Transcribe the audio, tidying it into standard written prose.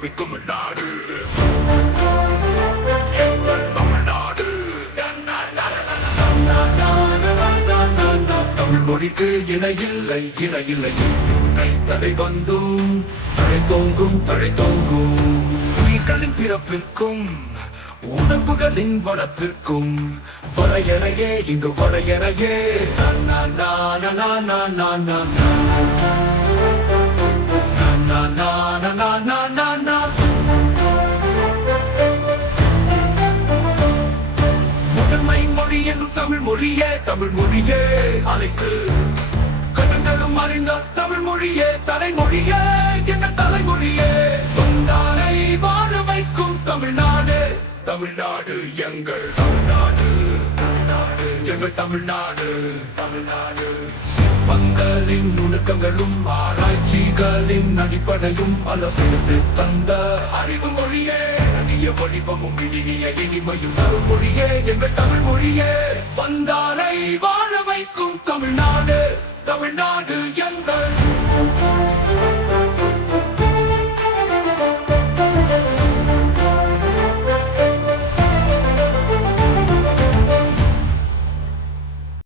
வைக்கும் நாடு எங்கள் தமிழ்நாடு. தமிழ் மொழிக்கு இணையில்லை இணையில்லை. தடை வந்தும் தடை தோங்கும் உயிர்களின் பிறப்பிற்கும் உணவுகளின் வளர்ப்பிற்கும் வரையறையே இங்கு வரையறையே. முதன்மை மொழி என்னும் தமிழ் மொழியே தமிழ் மொழியே அழைத்து கதங்களும் அறிந்த தமிழ் மொழியே தலைமொழியே என்ன தலைமொழியே. வந்தாரை வாழ வைக்கும் தமிழ்நாடு தமிழ்நாடு எங்கள் தமிழ்நாடு தமிழ்நாடு எங்கள் தமிழ்நாடு தமிழ்நாடு. சிற்பங்களின் நுணுக்கங்களும் ஆராய்ச்சிகளின் அடிப்படையும் அளவெடுத்து தந்த அறிவு மொழியே. இனிய வடிவமும் இனிய இனிமையும் தரும் மொழியே எங்கள் தமிழ் மொழியே. வந்தாரை வாழ வைக்கும் தமிழ்நாடு தமிழ்நாடு எங்கள்